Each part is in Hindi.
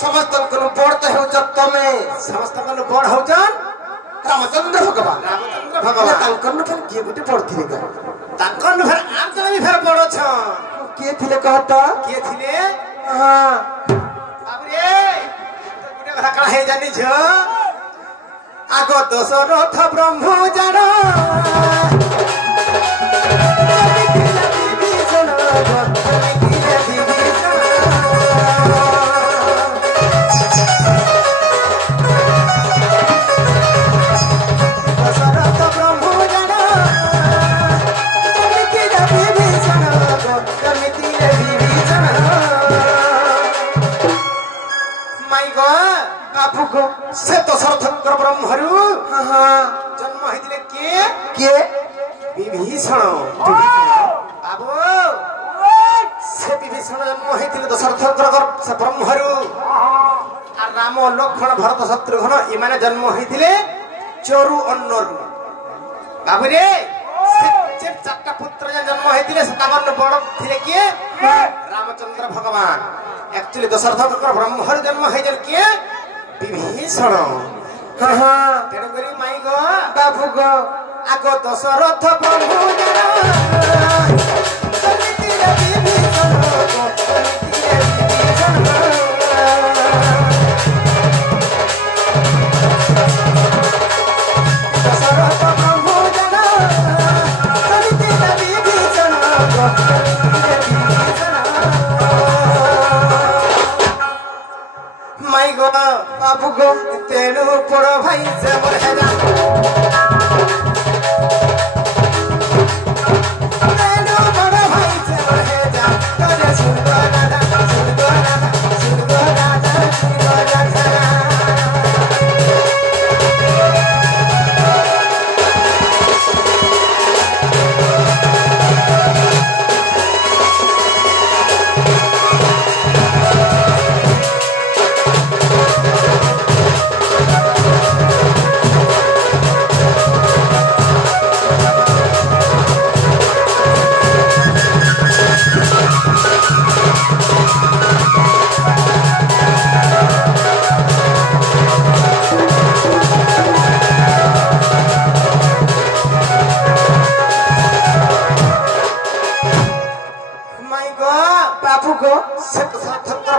समस्त बड़ तो हो तमें समस्त बड़ हो रामचंद्र भगवान रामचंद्र भगवान किए गोटे बड़ थे फिर आम जन भी फिर बड़ छ किए थे कहता किए थिले हाँ बाबू रे तो गोटे कथा कण हे जानि छ आगो दशरथ ब्रह्मचार से दशरथंकर ब्रह्मरु जन्म होइतिले के विभीषण बाबू से विभीषण जन्म होइतिले दशरथंकर से ब्रह्मरु आ राम लक्ष्मण भरत शत्रुघ्न इमाने जन्म होइतिले चोरु अन्नरु बाबू रे से चारटा पुत्र जन्म होइतिले सतावन बड़ थिले के रामचंद्र भगवान एक्चुअली दशरथंकर ब्रह्मरु जन्म होइजल के विभीषण तेणु करी माई गो बाबू गो आगो दशरथ माई गो बाबू गो तेणु पड़ भाई से बढ़ेगा तेणु पड़ भाई से बढ़ेगा तोरे सुंदर राजा सुंदर राजा सुंदर राजा सुंदर राजा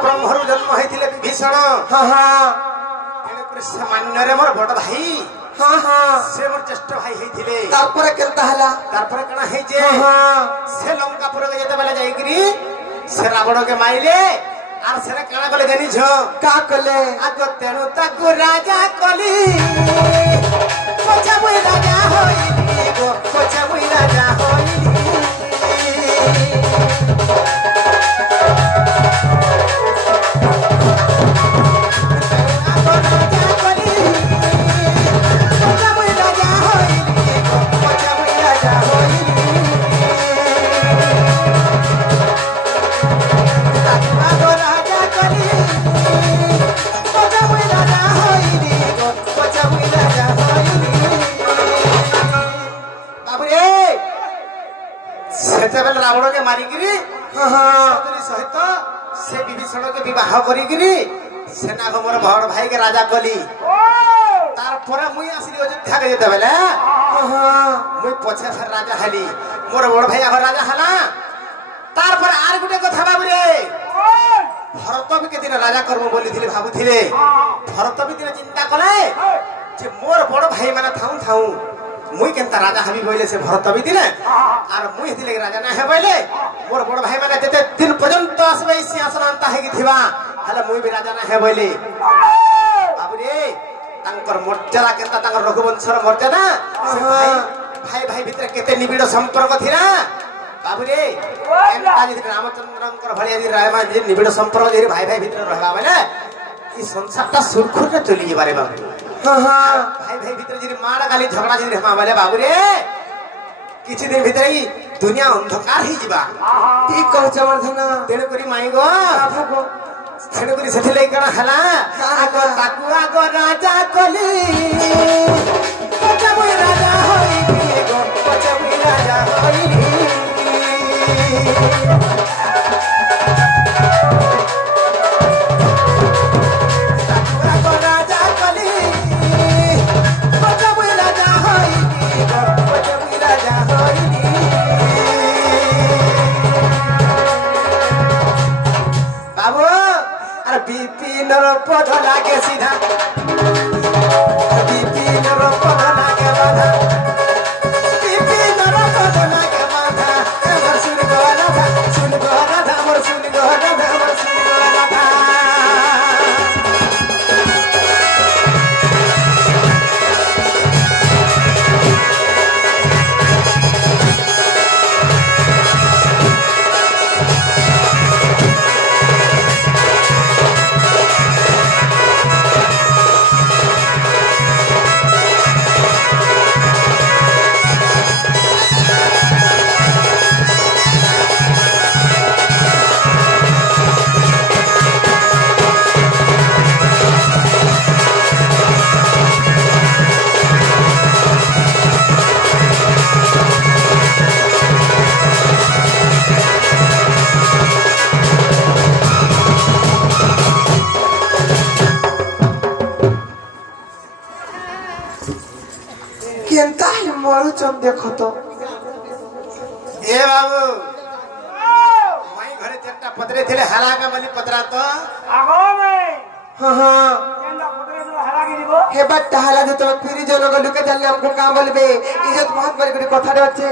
ब्रह्मरु जन्म होइतिले विभीषण सामान्य मोर बड़ भाई से मोर ज्येष्ठ भाई होइतिले तारपर केलता हला तारपर कणा हे जे से लंकापुर के जते बेले जाईकरी से रावण के माइले आर से कणा कले जानि छ का कले आगो तेनु ताकू राजा कली कोचा मुई राजा होइली गो कोचा मुई राजा होइली रावण के मारिकी सहित से विभीषण के विवाह करी सेना को मोर बड़ भाई के राजा कली तार मुई आसली अयोध्या के जेते बेले मुई पछे फिर राजा हली मोर बड़ भाई आगर राजा हला तार पर आर गुटे कथा बाबू रे भरत भी के दिन राजा कर्म बोली थिले भाबु थिले भरत भी दिन चिंता कले जे मोर बड़ भाई माने थाउ थाउ मुई केनता राजा हबी बोले से भरत भी दिले आर मुई दिले राजा ना हे बोले मोर बड़ भाई माने जते दिन पर्यंत आसबे सिंहासन अंता हे कि थिबा हले मुई भी राजा ना हे बोले बाबू रे तांकर मर्यादा केनता तांकर रघुवंशर मर्यादा भाई भाई भीतर केते निबिड़ संपर्क थिला बाबू रे एंता जे रामचंद्रंकर भलिया जे रायमा जे निबिड़ संपर्क जे भाई भाई भीतर रहबा बोले ई संसारटा सुरखुर रे चली बारे बाबू भाई भाई भीतर जे माड़ गाली झगड़ा जे रहमा बोले बाबू रे किछि दिन भीतर ही दुनिया अंधकार ही जिबा ठीक कह जवर्धन तेरे करी माई गो बाबू गो तेरे करी सेथिले कणा हला आगो ताकू आगो राजा कली कोचा मुई राजा होई गो कोचा मुई राजा होई আর বিপিনর পদ লাগে সিধা বিপিনর পদ লাগে বাধা বিপিনর পদ লাগে বাধা আমার শুন গো রাধা আমার শুন গো রাধা আমার শুন গো রাধা কেনতা মরুচন দেখো তো এ বাবু মাই ঘরে চারটা পত্রে ଥିଲେ হালাকা বলি পত্রা তো আগো মে हाँ हाँ কেনটা পদরে তো হারা গিরিব हे बट टहला दे तो फिर जो लोग लुके चलने हमको काम बोलबे इज्जत बहुत बड़ी बड़ी कथा रे अच्छे